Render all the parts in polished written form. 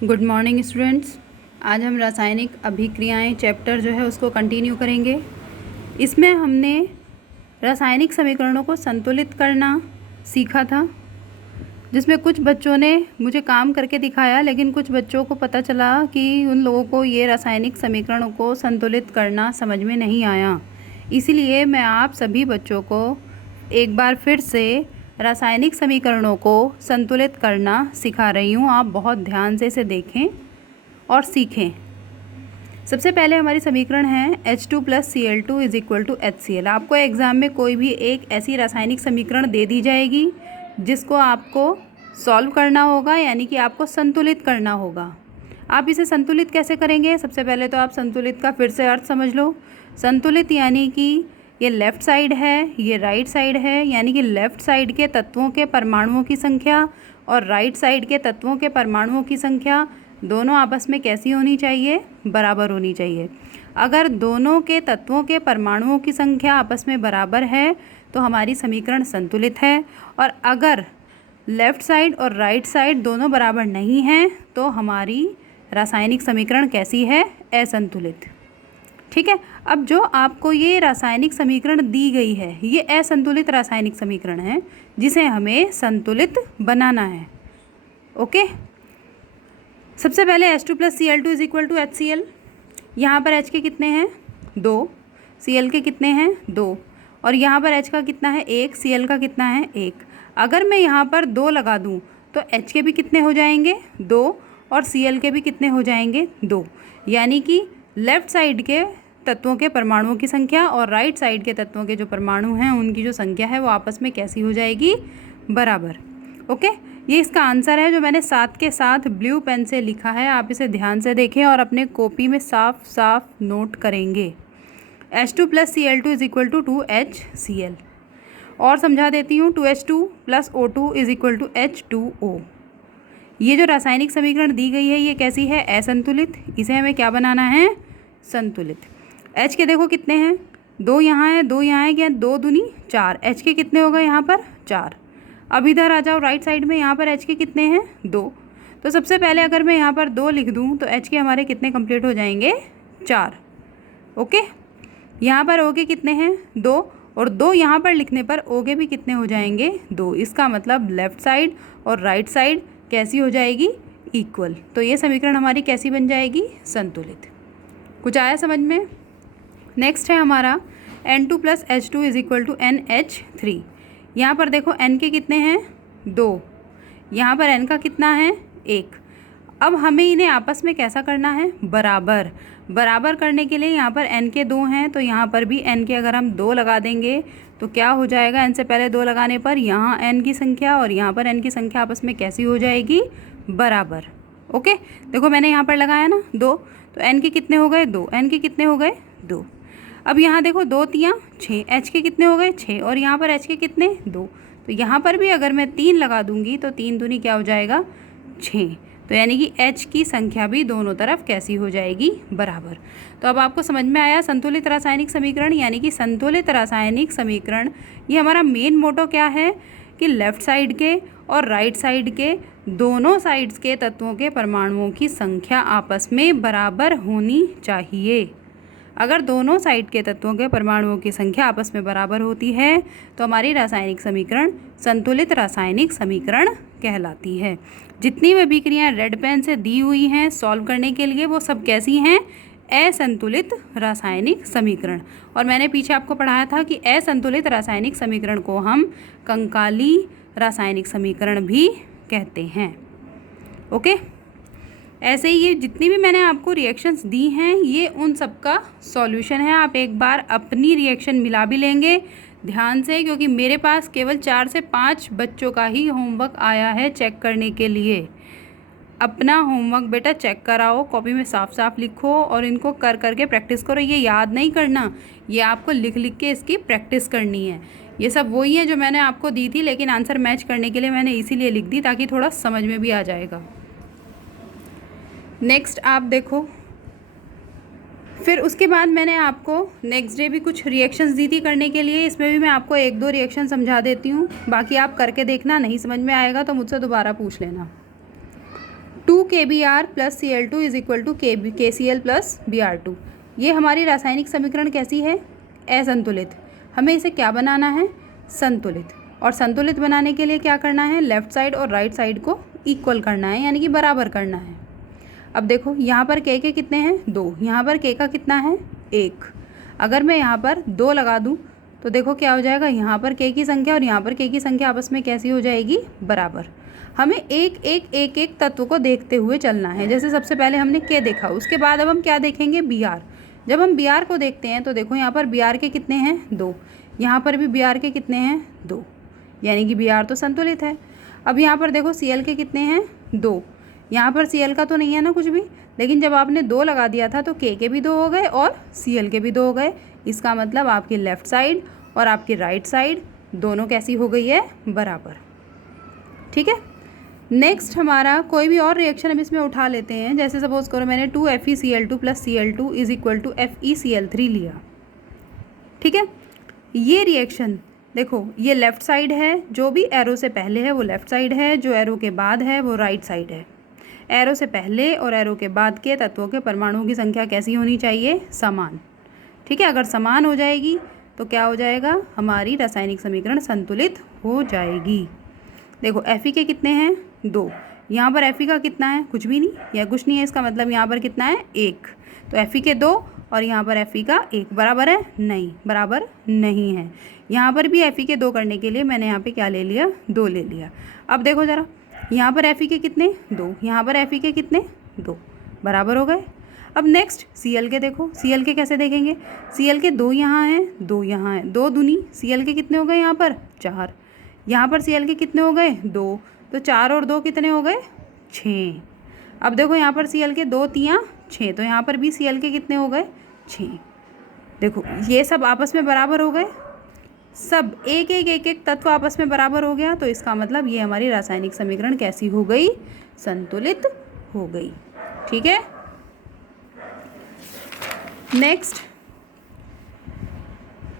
Good morning students. आज हम रासायनिक अभिक्रियाएं चैप्टर जो है उसको कंटिन्यू करेंगे। इसमें हमने रासायनिक समीकरणों को संतुलित करना सीखा था, जिसमें कुछ बच्चों ने मुझे काम करके दिखाया, लेकिन कुछ बच्चों को पता चला कि उन लोगों को ये रासायनिक समीकरणों को संतुलित करना समझ में नहीं आया। इसीलिए मैं आप सभी बच्चों को एक बार फिर से रासायनिक समीकरणों को संतुलित करना सिखा रही हूँ। आप बहुत ध्यान से इसे देखें और सीखें। सबसे पहले हमारी समीकरण है H2 + Cl2 = HCl। आपको एग्ज़ाम में कोई भी एक ऐसी रासायनिक समीकरण दे दी जाएगी जिसको आपको सॉल्व करना होगा, यानी कि आपको संतुलित करना होगा। आप इसे संतुलित कैसे करेंगे? सबसे पहले तो आप संतुलित का फिर से अर्थ समझ लो। संतुलित यानी कि ये लेफ़्ट साइड है, ये राइट साइड है, यानी कि लेफ़्ट साइड के तत्वों के परमाणुओं की संख्या और राइट साइड के तत्वों के परमाणुओं की संख्या दोनों आपस में कैसी होनी चाहिए? बराबर होनी चाहिए। अगर दोनों के तत्वों के परमाणुओं की संख्या आपस में बराबर है तो हमारी समीकरण संतुलित है, और अगर लेफ़्ट साइड और राइट साइड दोनों बराबर नहीं हैं तो हमारी रासायनिक समीकरण कैसी है? असंतुलित। ठीक है। अब जो आपको ये रासायनिक समीकरण दी गई है, ये असंतुलित रासायनिक समीकरण है जिसे हमें संतुलित बनाना है। ओके। सबसे पहले H2 + Cl2 = HCl। यहाँ पर H के कितने हैं? 2। Cl के कितने हैं? 2। और यहाँ पर H का कितना है? 1। Cl का कितना है? 1। अगर मैं यहाँ पर 2 लगा दूँ तो H के भी कितने हो जाएंगे? 2। और Cl के भी कितने हो जाएंगे? 2। यानी कि लेफ़्ट साइड के तत्वों के परमाणुओं की संख्या और राइट साइड के तत्वों के जो परमाणु हैं उनकी जो संख्या है वो आपस में कैसी हो जाएगी? बराबर। ओके। ये इसका आंसर है जो मैंने साथ के साथ ब्लू पेन से लिखा है। आप इसे ध्यान से देखें और अपने कॉपी में साफ साफ नोट करेंगे। H2 + Cl2 = 2HCl। और समझा देती हूँ, 2H2 + O2 = H2O। ये जो रासायनिक समीकरण दी गई है ये कैसी है? असंतुलित। इसे हमें क्या बनाना है? संतुलित। H के देखो कितने हैं? 2 यहाँ है, 2 यहाँ है, क्या 2 दूनी 4। H के कितने हो गए यहाँ पर? 4। अब इधर आ जाओ राइट साइड में, यहाँ पर H के कितने हैं? 2। तो सबसे पहले अगर मैं यहाँ पर 2 लिख दूँ तो H के हमारे कितने कंप्लीट हो जाएंगे? 4। ओके। यहाँ पर O के कितने हैं? 2। और 2 यहाँ पर लिखने पर O के भी कितने हो जाएंगे? 2। इसका मतलब लेफ़्ट साइड और राइट साइड कैसी हो जाएगी? इक्वल। तो ये समीकरण हमारी कैसी बन जाएगी? संतुलित। कुछ आया समझ में? नेक्स्ट है हमारा N2 + H2 = NH3। यहाँ पर देखो N के कितने हैं? 2। यहाँ पर N का कितना है? 1। अब हमें इन्हें आपस में कैसा करना है? बराबर। बराबर करने के लिए यहाँ पर N के 2 हैं तो यहाँ पर भी N के अगर हम 2 लगा देंगे तो क्या हो जाएगा? N से पहले 2 लगाने पर यहाँ N की संख्या और यहाँ पर N की संख्या आपस में कैसी हो जाएगी? बराबर। ओके। देखो मैंने यहाँ पर लगाया ना 2, तो N के कितने हो गए? 2। N के कितने हो गए? 2। अब यहाँ देखो 2 तियाँ 6। H के कितने हो गए? 6। और यहाँ पर H के कितने? 2। तो यहाँ पर भी अगर मैं 3 लगा दूँगी तो 3 दूनी क्या हो जाएगा? 6। तो यानी कि H की संख्या भी दोनों तरफ कैसी हो जाएगी? बराबर। तो अब आपको समझ में आया संतुलित रासायनिक समीकरण, यानी कि संतुलित रासायनिक समीकरण ये हमारा मेन मोटो क्या है कि लेफ़्ट साइड के और राइट साइड के दोनों साइड्स के तत्वों के परमाणुओं की संख्या आपस में बराबर होनी चाहिए। अगर दोनों साइड के तत्वों के परमाणुओं की संख्या आपस में बराबर होती है तो हमारी रासायनिक समीकरण संतुलित रासायनिक समीकरण कहलाती है। जितनी भी अभिक्रियाएं रेड पेन से दी हुई हैं सॉल्व करने के लिए वो सब कैसी हैं? असंतुलित रासायनिक समीकरण। और मैंने पीछे आपको पढ़ाया था कि असंतुलित रासायनिक समीकरण को हम कंकाली रासायनिक समीकरण भी कहते हैं। ओके। ऐसे ही ये जितनी भी मैंने आपको रिएक्शंस दी हैं ये उन सब का सॉल्यूशन है। आप एक बार अपनी रिएक्शन मिला भी लेंगे ध्यान से, क्योंकि मेरे पास केवल 4 से 5 बच्चों का ही होमवर्क आया है चेक करने के लिए। अपना होमवर्क बेटा चेक कराओ, कॉपी में साफ साफ लिखो और इनको कर करके प्रैक्टिस करो। ये याद नहीं करना, ये आपको लिख लिख के इसकी प्रैक्टिस करनी है। ये सब वही है जो मैंने आपको दी थी, लेकिन आंसर मैच करने के लिए मैंने इसीलिए लिख दी ताकि थोड़ा समझ में भी आ जाएगा। नेक्स्ट आप देखो, फिर उसके बाद मैंने आपको नेक्स्ट डे भी कुछ रिएक्शंस दी थी करने के लिए। इसमें भी मैं आपको 1-2 रिएक्शन समझा देती हूँ, बाकी आप करके देखना। नहीं समझ में आएगा तो मुझसे दोबारा पूछ लेना। 2KBr plus Cl2 is equal to KCl plus Br2। ये हमारी रासायनिक समीकरण कैसी है? असंतुलित। हमें इसे क्या बनाना है? संतुलित। और संतुलित बनाने के लिए क्या करना है? लेफ़्ट साइड और राइट साइड को इक्वल करना है, यानी कि बराबर करना है। अब देखो यहाँ पर K के कितने हैं? 2। यहाँ पर K का कितना है? 1। अगर मैं यहाँ पर 2 लगा दूँ तो देखो क्या हो जाएगा, यहाँ पर K की संख्या और यहाँ पर K की संख्या आपस में कैसी हो जाएगी? बराबर। हमें एक तत्व को देखते हुए चलना है। जैसे सबसे पहले हमने K देखा, उसके बाद अब हम क्या देखेंगे? Br। जब हम Br को देखते हैं तो देखो यहाँ पर Br के कितने हैं? 2। यहाँ पर भी Br के कितने हैं? 2, यानी कि Br तो संतुलित है। अब यहाँ पर देखो Cl के कितने हैं? 2। यहाँ पर Cl का तो नहीं है ना कुछ भी, लेकिन जब आपने 2 लगा दिया था तो K के भी 2 हो गए और Cl के भी 2 हो गए। इसका मतलब आपकी लेफ़्ट साइड और आपकी राइट साइड दोनों कैसी हो गई है? बराबर। ठीक है। नेक्स्ट हमारा कोई भी और रिएक्शन हम इसमें उठा लेते हैं। जैसे सपोज करो मैंने 2FeCl2 plus Cl2 is equal to FeCl3 लिया। ठीक है। ये रिएक्शन देखो, ये लेफ़्ट साइड है, जो भी एरो से पहले है वो लेफ़्ट साइड है, जो एरो के बाद है वो राइट साइड है। एरो से पहले और एरो के बाद के तत्वों के परमाणुओं की संख्या कैसी होनी चाहिए? समान। ठीक है। अगर समान हो जाएगी तो क्या हो जाएगा? हमारी रासायनिक समीकरण संतुलित हो जाएगी। देखो Fe के कितने हैं? 2। यहाँ पर Fe का कितना है? कुछ भी नहीं, या कुछ नहीं है। इसका मतलब यहाँ पर कितना है? 1। तो Fe के 2 और यहाँ पर Fe का 1 बराबर है? नहीं, बराबर नहीं है। यहाँ पर भी Fe के 2 करने के लिए मैंने यहाँ पे क्या ले लिया? 2 ले लिया। अब देखो ज़रा, यहाँ पर Fe के कितने? 2। यहाँ पर Fe के कितने? 2, बराबर हो गए। अब नेक्स्ट Cl के देखो। Cl के कैसे देखेंगे? Cl के 2 यहाँ हैं, 2 यहाँ हैं, 2 दूनी Cl के कितने हो गए? यहाँ पर 4। यहाँ पर Cl के कितने हो गए? 2। तो 4 और 2 कितने हो गए? 6। अब देखो यहाँ पर Cl के 2 तियाँ 6, तो यहाँ पर भी Cl के कितने हो गए? 6। देखो ये सब आपस में बराबर हो गए, सब एक तत्व आपस में बराबर हो गया। तो इसका मतलब ये हमारी रासायनिक समीकरण कैसी हो गई? संतुलित हो गई। ठीक है। नेक्स्ट,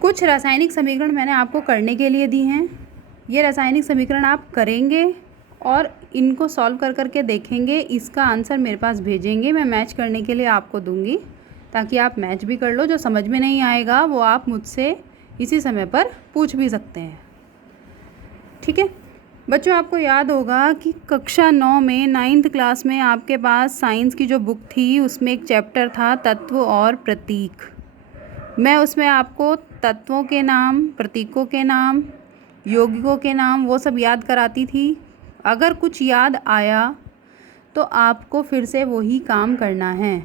कुछ रासायनिक समीकरण मैंने आपको करने के लिए दी हैं। ये रासायनिक समीकरण आप करेंगे और इनको सॉल्व कर करके देखेंगे। इसका आंसर मेरे पास भेजेंगे, मैं मैच करने के लिए आपको दूंगी, ताकि आप मैच भी कर लो। जो समझ में नहीं आएगा वो आप मुझसे इसी समय पर पूछ भी सकते हैं। ठीक है बच्चों, आपको याद होगा कि कक्षा 9 में 9th क्लास में आपके पास साइंस की जो बुक थी उसमें एक चैप्टर था तत्व और प्रतीक। मैं उसमें आपको तत्वों के नाम, प्रतीकों के नाम, यौगिकों के नाम वो सब याद कराती थी। अगर कुछ याद आया तो आपको फिर से वही काम करना है।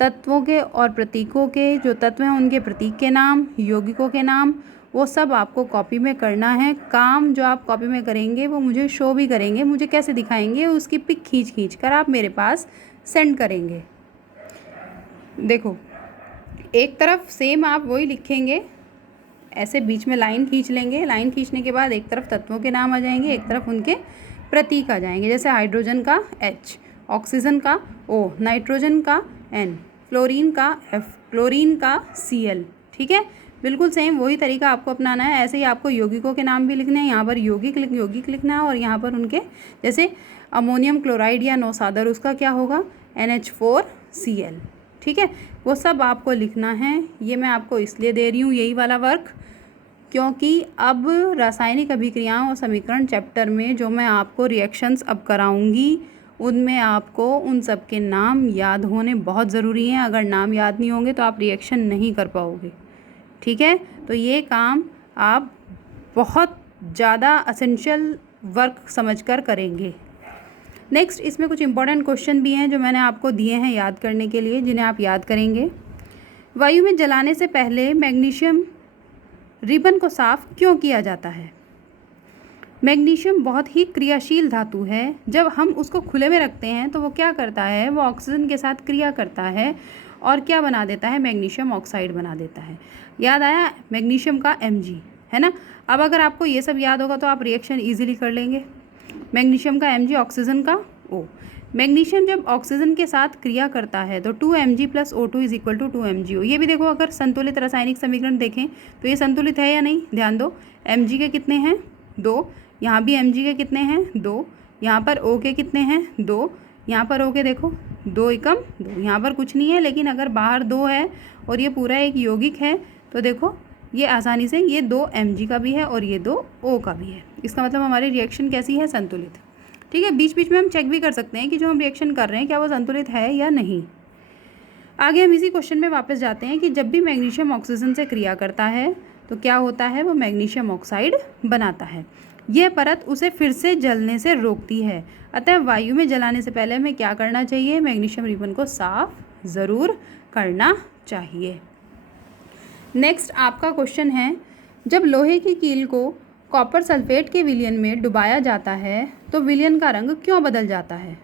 तत्वों के और प्रतीकों के, जो तत्व हैं उनके प्रतीक के नाम, यौगिकों के नाम, वो सब आपको कॉपी में करना है। काम जो आप कॉपी में करेंगे वो मुझे शो भी करेंगे, मुझे कैसे दिखाएंगे, उसकी पिक खींच कर आप मेरे पास सेंड करेंगे। देखो एक तरफ सेम आप वही लिखेंगे, ऐसे बीच में लाइन खींच लेंगे। लाइन खींचने के बाद एक तरफ तत्वों के नाम आ जाएंगे, एक तरफ उनके प्रतीक आ जाएंगे। जैसे हाइड्रोजन का H, ऑक्सीजन का O, नाइट्रोजन का N, फ्लोरीन का F, क्लोरीन का Cl। ठीक है, बिल्कुल सेम वही तरीका आपको अपनाना है। ऐसे ही आपको यौगिकों के नाम भी लिखने हैं। यहाँ पर यौगिक लिखना है और यहाँ पर उनके, जैसे अमोनियम क्लोराइड या नौसादर, उसका क्या होगा? NH4Cl। ठीक है, वो सब आपको लिखना है। ये मैं आपको इसलिए दे रही हूँ यही वाला वर्क, क्योंकि अब रासायनिक अभिक्रियाओं और समीकरण चैप्टर में जो मैं आपको रिएक्शंस अब कराऊंगी उनमें आपको उन सब के नाम याद होने बहुत ज़रूरी हैं। अगर नाम याद नहीं होंगे तो आप रिएक्शन नहीं कर पाओगे। ठीक है, तो ये काम आप बहुत ज़्यादा असेंशियल वर्क समझकर करेंगे। नेक्स्ट, इसमें कुछ इंपॉर्टेंट क्वेश्चन भी हैं जो मैंने आपको दिए हैं याद करने के लिए, जिन्हें आप याद करेंगे। वायु में जलाने से पहले मैग्नीशियम रिबन को साफ क्यों किया जाता है? मैग्नीशियम बहुत ही क्रियाशील धातु है। जब हम उसको खुले में रखते हैं तो वो क्या करता है? वो ऑक्सीजन के साथ क्रिया करता है और क्या बना देता है? मैग्नीशियम ऑक्साइड बना देता है। याद आया? मैग्नीशियम का Mg, है ना। अब अगर आपको ये सब याद होगा तो आप रिएक्शन ईजिली कर लेंगे। मैग्नीशियम का Mg, ऑक्सीजन का O। मैग्नीशियम जब ऑक्सीजन के साथ क्रिया करता है तो 2Mg + O2 = 2MgO। ये भी देखो, अगर संतुलित रासायनिक समीकरण देखें तो ये संतुलित है या नहीं? ध्यान दो, Mg के कितने हैं? 2। यहाँ भी Mg के कितने हैं? 2। यहाँ पर O के कितने हैं? 2। यहाँ पर हो के देखो 2 एकम 2, यहाँ पर कुछ नहीं है, लेकिन अगर बाहर 2 है और ये पूरा एक यौगिक है तो देखो ये आसानी से ये 2 Mg का भी है और ये 2 O का भी है। इसका मतलब हमारी रिएक्शन कैसी है, संतुलित। ठीक है, बीच बीच में हम चेक भी कर सकते हैं कि जो हम रिएक्शन कर रहे हैं क्या वो संतुलित है या नहीं। आगे हम इसी क्वेश्चन में वापस जाते हैं कि जब भी मैग्नीशियम ऑक्सीजन से क्रिया करता है तो क्या होता है, वो मैग्नीशियम ऑक्साइड बनाता है। यह परत उसे फिर से जलने से रोकती है, अतः वायु में जलाने से पहले हमें क्या करना चाहिए, मैग्नीशियम रिबन को साफ ज़रूर करना चाहिए। नेक्स्ट आपका क्वेश्चन है, जब लोहे की कील को कॉपर सल्फेट के विलयन में डुबाया जाता है तो विलयन का रंग क्यों बदल जाता है।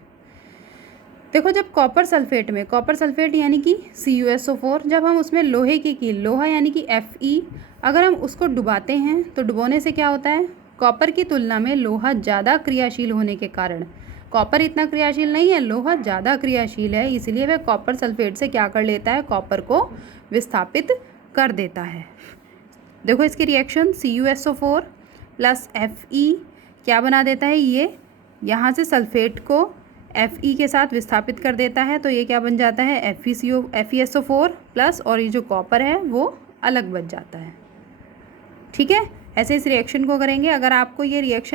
देखो, जब कॉपर सल्फेट में, कॉपर सल्फेट यानी कि CuSO4, जब हम उसमें लोहे की कील, लोहा यानी कि Fe, अगर हम उसको डुबाते हैं तो डुबोने से क्या होता है, कॉपर की तुलना में लोहा ज़्यादा क्रियाशील होने के कारण, कॉपर इतना क्रियाशील नहीं है, लोहा ज़्यादा क्रियाशील है, इसलिए वह कॉपर सल्फेट से क्या कर लेता है, कॉपर को विस्थापित कर देता है। देखो इसकी रिएक्शन, CuSO4 प्लस Fe क्या बना देता है, ये यहाँ से सल्फेट को Fe के साथ विस्थापित कर देता है, तो ये क्या बन जाता है, FeSO4 प्लस, और ये जो कॉपर है वो अलग बच जाता है। ठीक है, ऐसे इस रिएक्शन को करेंगे। अगर आपको ये रिएक्शन